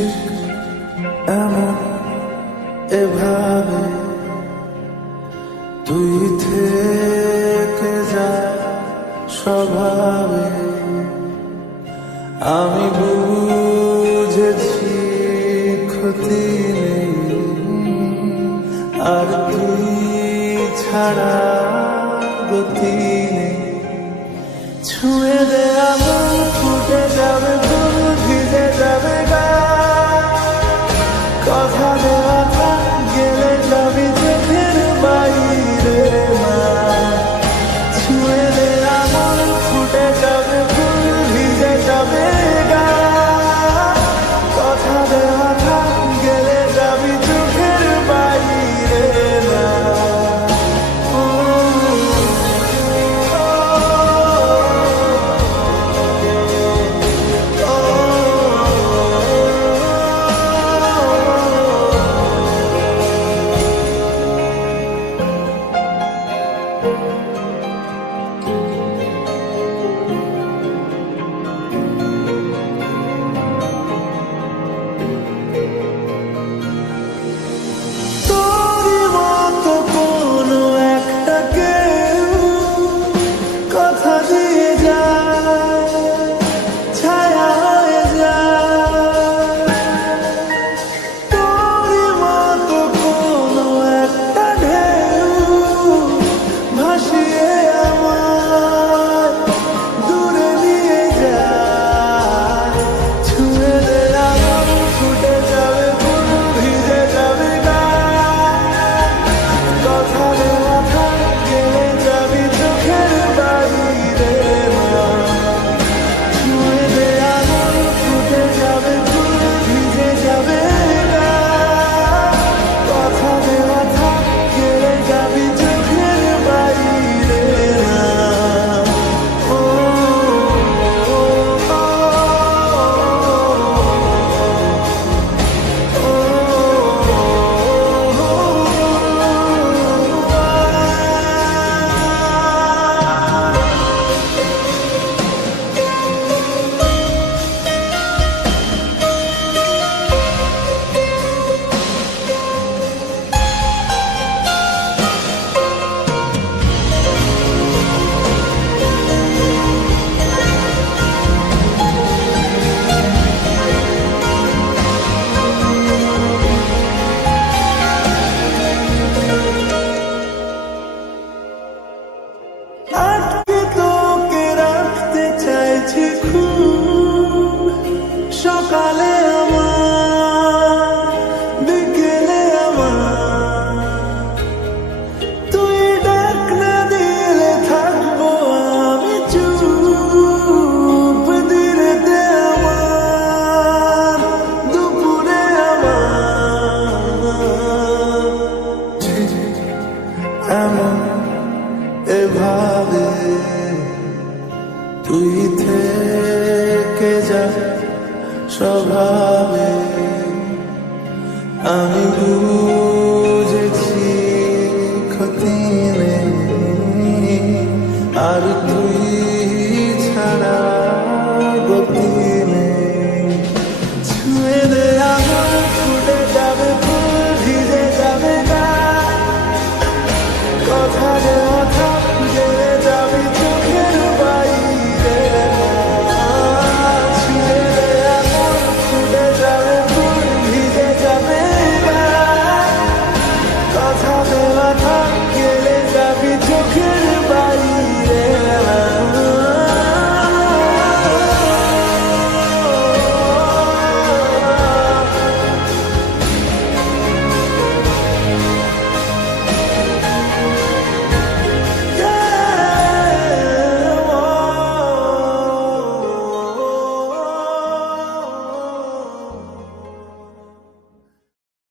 ঠিক এমন এভাবে তুই থেকে যা স্বভাবে। আমি বুঝেছি ক্ষতি নেই, আর তুই ছাড়া গতি নেই। ছুঁয়ে দে আমার, ফুটে যাবে ফুল, ভিজে যাবে গা। কথা দেওয়া থাক, গেলে যাবি চোখের বাইরে না। ছুঁয়ে দে আমার, ফুটে যাবে ফুল, ভিজে যাবে গা। কথা দেওয়া থাক, গেলে যাবি চোখের বাইরে না। সকালে আমার, বিকেলে আমার, তুই ডাক না দিলে থাকবো আমি চুপ। দিনেতে আমার, দুপুরে আমার, ঠিক এমন এভাবে তুই থেকে যা স্বভাব।